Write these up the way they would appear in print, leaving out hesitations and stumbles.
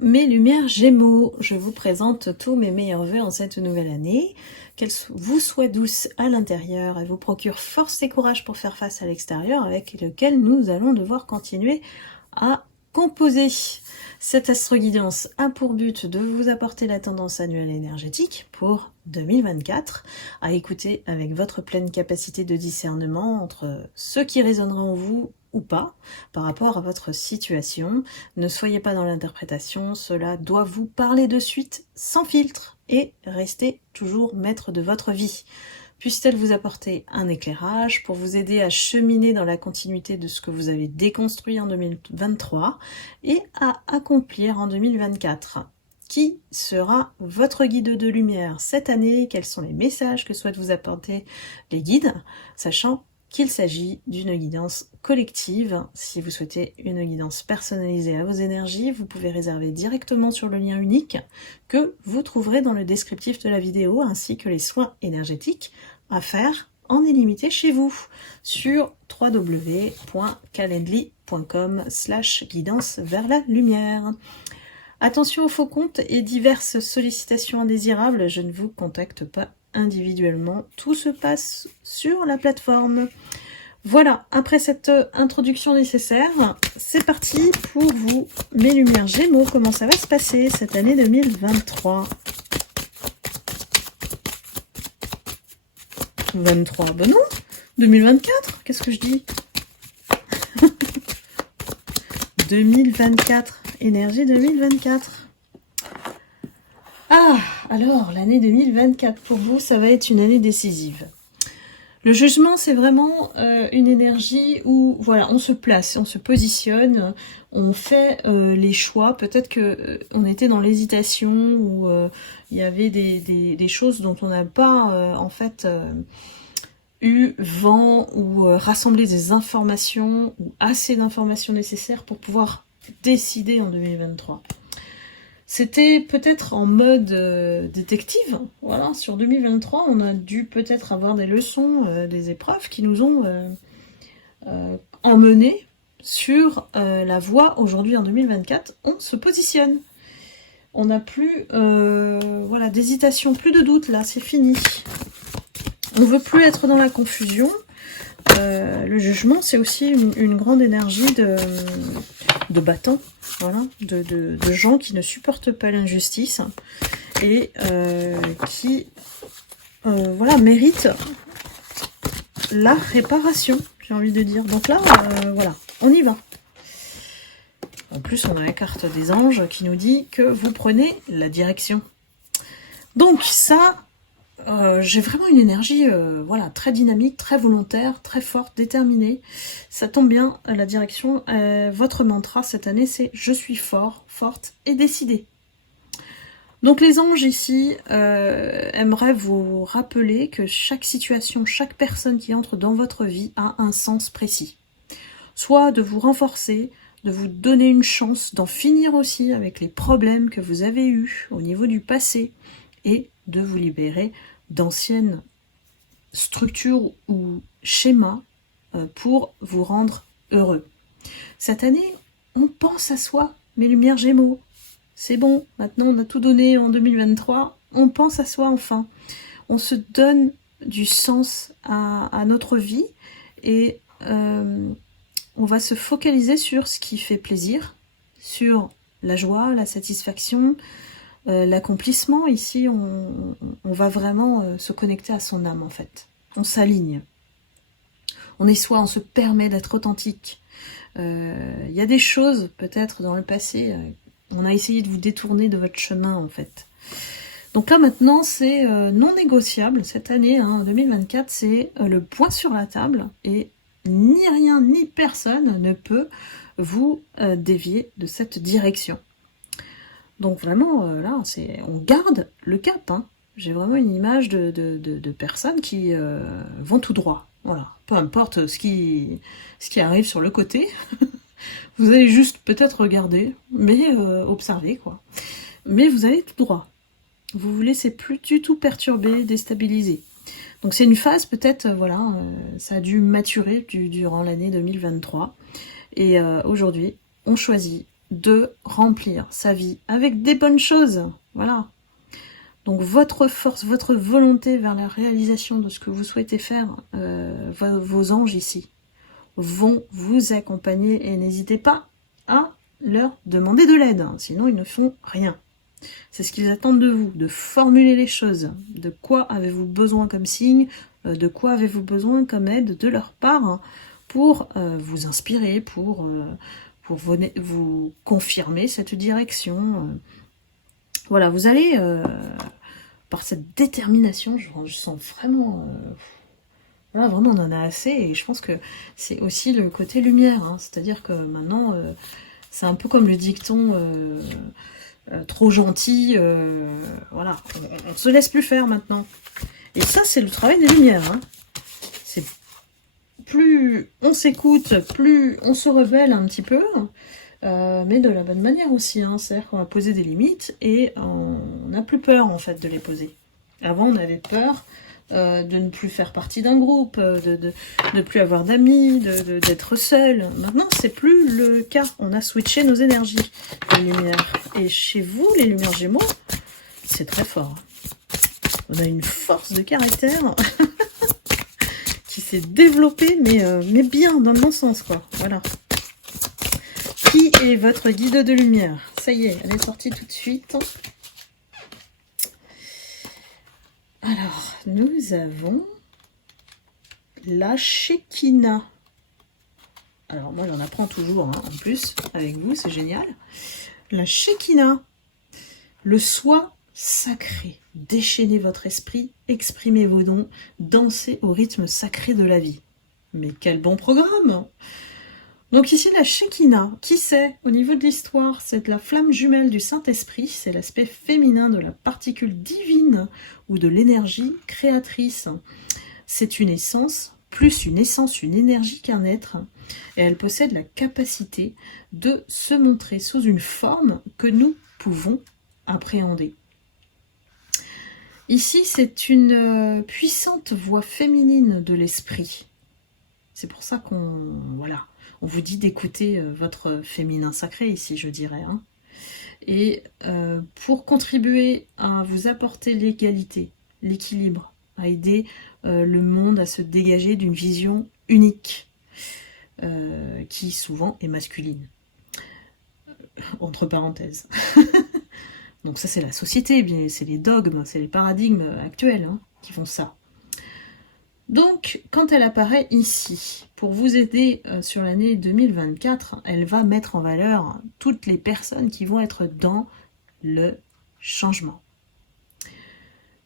mes lumières Gémeaux, je vous présente tous mes meilleurs vœux en cette nouvelle année, qu'elle vous soit douce à l'intérieur et vous procure force et courage pour faire face à l'extérieur avec lequel nous allons devoir continuer à composer. Cette astro-guidance a pour but de vous apporter la tendance annuelle énergétique pour 2024, à écouter avec votre pleine capacité de discernement entre ce qui résonnera en vous ou pas par rapport à votre situation. Ne soyez pas dans l'interprétation, cela doit vous parler de suite sans filtre et restez toujours maître de votre vie. Puisse-t-elle vous apporter un éclairage pour vous aider à cheminer dans la continuité de ce que vous avez déconstruit en 2023 et à accomplir en 2024. Qui sera votre guide de lumière cette année? Quels sont les messages que souhaitent vous apporter les guides, sachant qu'il s'agit d'une guidance collective. Si vous souhaitez une guidance personnalisée à vos énergies, vous pouvez réserver directement sur le lien unique que vous trouverez dans le descriptif de la vidéo, ainsi que les soins énergétiques à faire en illimité chez vous sur www.calendly.com/guidance vers la lumière. Attention aux faux comptes et diverses sollicitations indésirables, je ne vous contacte pas individuellement, tout se passe sur la plateforme. Voilà, après cette introduction nécessaire, c'est parti pour vous, mes lumières Gémeaux, comment ça va se passer cette année 2023. 23, ben non, 2024, qu'est-ce que je dis? 2024, énergie 2024. Ah, alors, l'année 2024, pour vous, ça va être une année décisive. Le jugement, c'est vraiment une énergie où, voilà, on se place, on se positionne, on fait les choix. Peut-être que on était dans l'hésitation, ou il y avait des choses dont on n'a pas, en fait, eu vent, ou rassemblé des informations, ou assez d'informations nécessaires pour pouvoir décider en 2023. C'était peut-être en mode détective, voilà, sur 2023, on a dû peut-être avoir des leçons, des épreuves qui nous ont emmenés sur la voie. Aujourd'hui, en 2024, on se positionne. On n'a plus voilà, d'hésitation, plus de doute, là, c'est fini. On ne veut plus être dans la confusion. Le jugement, c'est aussi une grande énergie de battants, voilà, de gens qui ne supportent pas l'injustice et qui voilà, méritent la réparation, j'ai envie de dire. Donc là, voilà, on y va. En plus, on a la carte des anges qui nous dit que vous prenez la direction. Donc ça, j'ai vraiment une énergie voilà, très dynamique, très volontaire, très forte, déterminée. Ça tombe bien, la direction, votre mantra cette année, c'est « Je suis fort, forte et décidée ». Donc les anges ici aimeraient vous rappeler que chaque situation, chaque personne qui entre dans votre vie a un sens précis. Soit de vous renforcer, de vous donner une chance d'en finir aussi avec les problèmes que vous avez eus au niveau du passé, et de vous libérer d'anciennes structures ou schémas pour vous rendre heureux. Cette année, on pense à soi, mes lumières Gémeaux. C'est bon, maintenant on a tout donné en 2023, on pense à soi enfin. On se donne du sens à notre vie et on va se focaliser sur ce qui fait plaisir, sur la joie, la satisfaction, l'accomplissement. Ici, on va vraiment se connecter à son âme, en fait. On s'aligne. On est soi, on se permet d'être authentique. Il y a des choses, peut-être, dans le passé, on a essayé de vous détourner de votre chemin, en fait. Donc là, maintenant, c'est non négociable. Cette année, 2024, c'est le point sur la table, et ni rien, ni personne ne peut vous dévier de cette direction. Donc vraiment, là, on garde le cap. Hein. J'ai vraiment une image de personnes qui vont tout droit. Voilà. Peu importe ce qui arrive sur le côté. Vous allez juste peut-être regarder, mais observer, quoi. Mais vous allez tout droit. Vous vous laissez plus du tout perturber, déstabiliser. Donc c'est une phase peut-être, voilà, ça a dû maturer durant l'année 2023. Et aujourd'hui, on choisit de remplir sa vie avec des bonnes choses. Voilà. Donc votre force, votre volonté vers la réalisation de ce que vous souhaitez faire, vos anges ici, vont vous accompagner et n'hésitez pas à leur demander de l'aide, hein, sinon ils ne font rien. C'est ce qu'ils attendent de vous, de formuler les choses. De quoi avez-vous besoin comme signe, de quoi avez-vous besoin comme aide de leur part, hein, pour vous inspirer, pour vous confirmer cette direction. Voilà, vous allez, par cette détermination, je sens vraiment... voilà, vraiment on en a assez, et je pense que c'est aussi le côté lumière, hein, c'est-à-dire que maintenant, c'est un peu comme le dicton... trop gentil, voilà, on se laisse plus faire maintenant. Et ça, c'est le travail des lumières. Hein. C'est plus on s'écoute, plus on se rebelle un petit peu, mais de la bonne manière aussi. Hein. C'est-à-dire qu'on va poser des limites et on n'a plus peur en fait de les poser. Avant, on avait peur de ne plus faire partie d'un groupe, de ne plus avoir d'amis, d'être seul. Maintenant, c'est plus le cas. On a switché nos énergies, les lumières. Et chez vous, les lumières Gémeaux, c'est très fort. On a une force de caractère qui s'est développée, mais bien, dans le bon sens, quoi. Voilà. Qui est votre guide de lumière? Ça y est, elle est sortie tout de suite. Alors, nous avons la Shekinah. Alors, moi, j'en apprends toujours, hein, en plus, avec vous, c'est génial. La Shekinah, le soi sacré. Déchaînez votre esprit, exprimez vos dons, dansez au rythme sacré de la vie. Mais quel bon programme! Donc ici, la Shekinah, qui c'est? Au niveau de l'histoire, c'est la flamme jumelle du Saint-Esprit, c'est l'aspect féminin de la particule divine ou de l'énergie créatrice. C'est une essence, plus une essence, une énergie qu'un être, et elle possède la capacité de se montrer sous une forme que nous pouvons appréhender. Ici, c'est une puissante voix féminine de l'esprit. C'est pour ça on vous dit d'écouter votre féminin sacré ici, je dirais. Hein. Et pour contribuer à vous apporter l'égalité, l'équilibre, à aider le monde à se dégager d'une vision unique, qui souvent est masculine. Entre parenthèses. Donc ça c'est la société, c'est les dogmes, c'est les paradigmes actuels hein, qui font ça. Donc, quand elle apparaît ici, pour vous aider sur l'année 2024, elle va mettre en valeur toutes les personnes qui vont être dans le changement.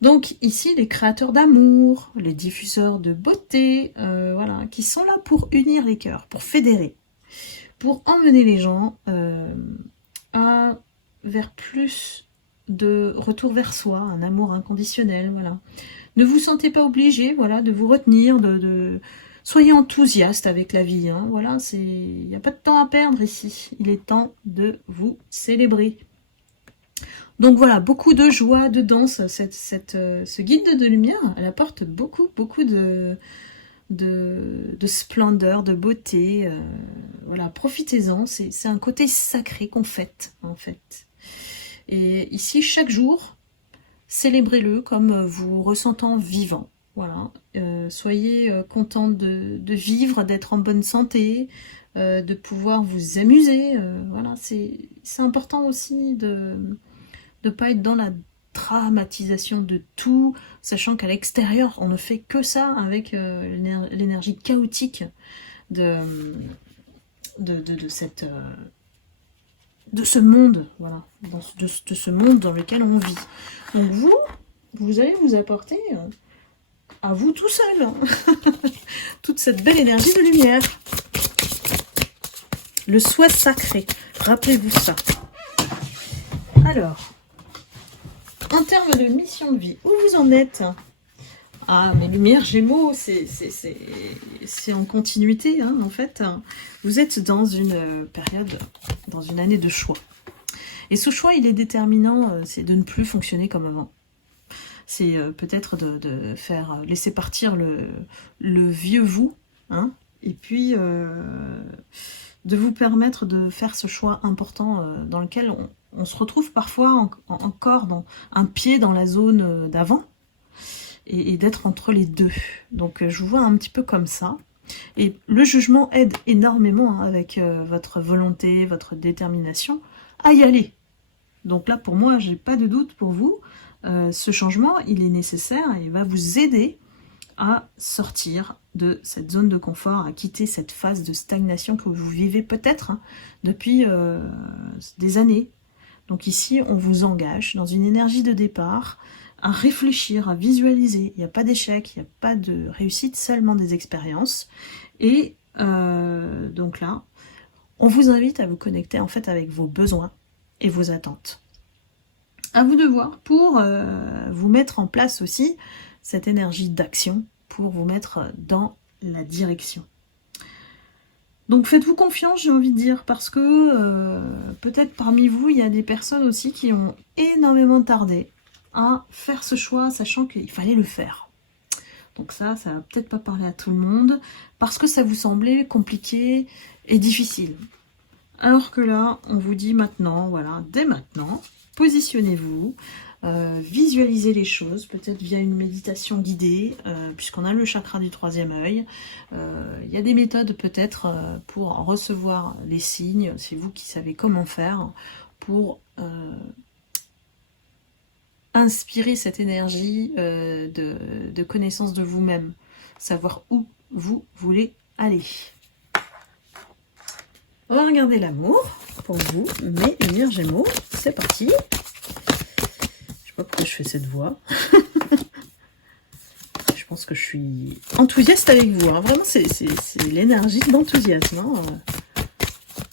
Donc ici, les créateurs d'amour, les diffuseurs de beauté, voilà, qui sont là pour unir les cœurs, pour fédérer, pour emmener les gens vers plus de retour vers soi, un amour inconditionnel, voilà. Ne vous sentez pas obligé, voilà, de vous retenir, soyez enthousiaste avec la vie, hein, voilà, il n'y a pas de temps à perdre ici, il est temps de vous célébrer. Donc voilà, beaucoup de joie, de danse, ce guide de lumière, elle apporte beaucoup de splendeur, de beauté, voilà, profitez-en, c'est un côté sacré qu'on fête, en fait. Et ici, chaque jour, célébrez-le comme vous ressentant vivant. Voilà. Soyez content de vivre, d'être en bonne santé, de pouvoir vous amuser. Voilà, c'est important aussi de ne pas être dans la dramatisation de tout, sachant qu'à l'extérieur, on ne fait que ça avec l'énergie chaotique de ce monde, voilà, de ce monde dans lequel on vit. Donc vous allez vous apporter à vous tout seul hein, toute cette belle énergie de lumière. Le soi sacré, rappelez-vous ça. Alors, en termes de mission de vie, où vous en êtes? Ah, mes lumières Gémeaux, c'est en continuité, hein, en fait. Vous êtes dans une période, dans une année de choix. Et ce choix, il est déterminant, c'est de ne plus fonctionner comme avant. C'est peut-être de faire laisser partir le vieux vous, hein, et puis de vous permettre de faire ce choix important dans lequel on se retrouve parfois encore dans un pied dans la zone d'avant et d'être entre les deux. Donc je vous vois un petit peu comme ça. Et le jugement aide énormément hein, avec votre volonté, votre détermination à y aller. Donc là, pour moi, j'ai pas de doute pour vous. Ce changement, il est nécessaire et il va vous aider à sortir de cette zone de confort, à quitter cette phase de stagnation que vous vivez peut-être hein, depuis des années. Donc ici, on vous engage dans une énergie de départ, à réfléchir, à visualiser. Il n'y a pas d'échec, il n'y a pas de réussite, seulement des expériences. Et donc là, on vous invite à vous connecter en fait avec vos besoins et vos attentes. À vous de voir pour vous mettre en place aussi cette énergie d'action pour vous mettre dans la direction. Donc faites-vous confiance, j'ai envie de dire, parce que peut-être parmi vous, il y a des personnes aussi qui ont énormément tardé à faire ce choix, sachant qu'il fallait le faire. Donc ça va peut-être pas parler à tout le monde, parce que ça vous semblait compliqué et difficile. Alors que là, on vous dit maintenant, voilà, dès maintenant, positionnez-vous, visualisez les choses, peut-être via une méditation guidée, puisqu'on a le chakra du troisième œil. Il y a des méthodes peut-être pour recevoir les signes, c'est vous qui savez comment faire, pour inspirer cette énergie de connaissance de vous-même, savoir où vous voulez aller. On va regarder l'amour pour vous, mes lumières Gémeaux. C'est parti. Je sais pas pourquoi je fais cette voix. Je pense que je suis enthousiaste avec vous. Hein. Vraiment, c'est l'énergie d'enthousiasme. Hein.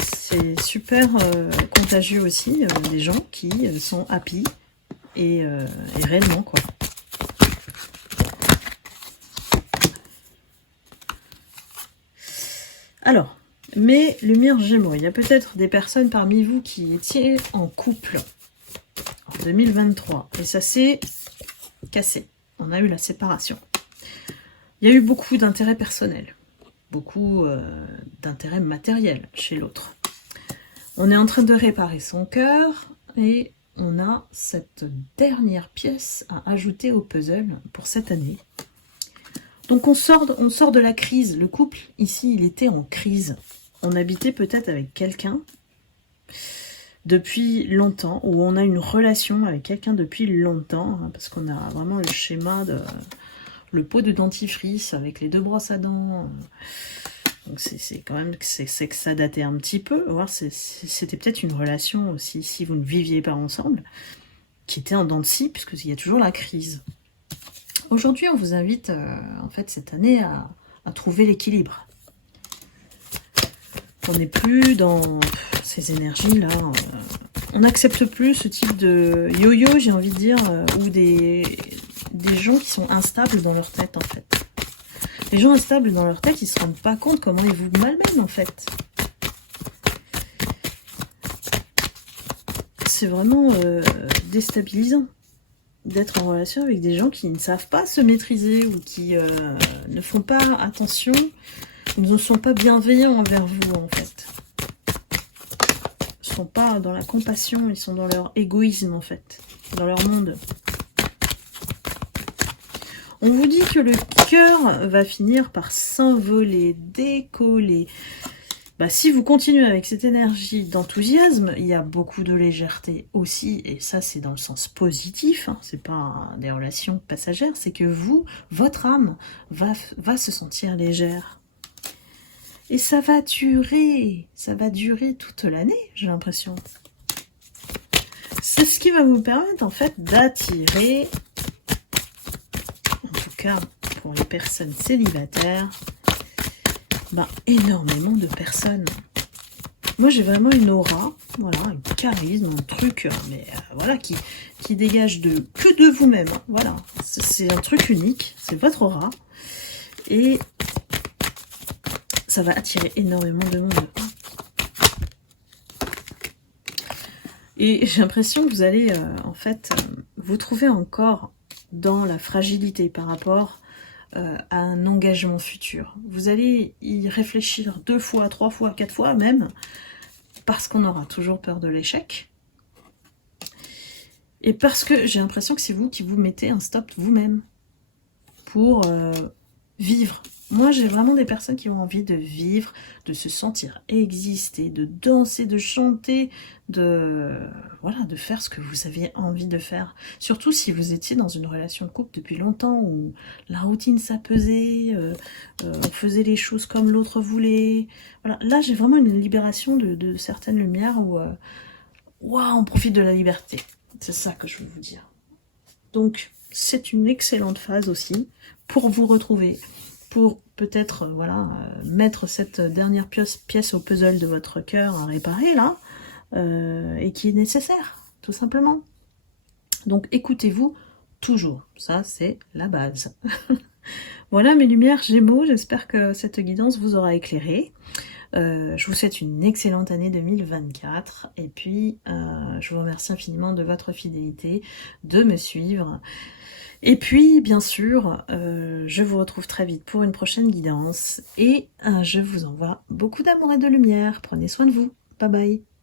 C'est super contagieux aussi, des gens qui sont happy et réellement quoi. Alors, mes lumières Gémeaux, il y a peut-être des personnes parmi vous qui étaient en couple en 2023 et ça s'est cassé. On a eu la séparation. Il y a eu beaucoup d'intérêts personnels, beaucoup d'intérêts matériels chez l'autre. On est en train de réparer son cœur et on a cette dernière pièce à ajouter au puzzle pour cette année. Donc on sort de la crise. Le couple, ici, il était en crise. On habitait peut-être avec quelqu'un depuis longtemps, ou on a une relation avec quelqu'un depuis longtemps, hein, parce qu'on a vraiment le schéma de le pot de dentifrice avec les deux brosses à dents. Donc c'est quand même c'est que ça datait un petit peu. C'était peut-être une relation aussi, si vous ne viviez pas ensemble, qui était en dents de scie, puisqu'il y a toujours la crise. Aujourd'hui, on vous invite, en fait, cette année, à trouver l'équilibre. On n'est plus dans ces énergies-là. On n'accepte plus ce type de yo-yo, j'ai envie de dire, ou des gens qui sont instables dans leur tête, en fait. Les gens instables dans leur tête, ils ne se rendent pas compte comment ils vous malmènent, en fait. C'est vraiment déstabilisant d'être en relation avec des gens qui ne savent pas se maîtriser ou qui ne font pas attention, ou ne sont pas bienveillants envers vous, en fait. Ils ne sont pas dans la compassion, ils sont dans leur égoïsme, en fait, dans leur monde. On vous dit que le cœur va finir par s'envoler, décoller. Bah, si vous continuez avec cette énergie d'enthousiasme, il y a beaucoup de légèreté aussi, et ça c'est dans le sens positif, hein, c'est pas des relations passagères, c'est que vous, votre âme, va se sentir légère. Et ça va durer toute l'année, j'ai l'impression. C'est ce qui va vous permettre en fait d'attirer, en tout cas pour les personnes célibataires, énormément de personnes. Moi j'ai vraiment une aura, voilà, un charisme, un truc, mais voilà, qui dégage que de vous-même. Voilà, c'est un truc unique, c'est votre aura. Et ça va attirer énormément de monde. Et j'ai l'impression que vous allez en fait vous trouver encore dans la fragilité par rapport à un engagement futur. Vous allez y réfléchir 2 fois, 3 fois, 4 fois même, parce qu'on aura toujours peur de l'échec. Et parce que j'ai l'impression que c'est vous qui vous mettez un stop vous-même pour vivre. Moi, j'ai vraiment des personnes qui ont envie de vivre, de se sentir exister, de danser, de chanter, voilà, de faire ce que vous avez envie de faire. Surtout si vous étiez dans une relation de couple depuis longtemps où la routine s'apaisait, on faisait les choses comme l'autre voulait. Voilà. Là, j'ai vraiment une libération de certaines lumières où waouh, on profite de la liberté. C'est ça que je veux vous dire. Donc, c'est une excellente phase aussi pour vous retrouver, pour peut-être voilà, mettre cette dernière pièce au puzzle de votre cœur à réparer là, et qui est nécessaire, tout simplement. Donc écoutez-vous toujours, ça c'est la base. Voilà mes lumières Gémeaux, j'espère que cette guidance vous aura éclairé. Je vous souhaite une excellente année 2024 et puis je vous remercie infiniment de votre fidélité, de me suivre. Et puis, bien sûr, je vous retrouve très vite pour une prochaine guidance et je vous envoie beaucoup d'amour et de lumière. Prenez soin de vous. Bye bye.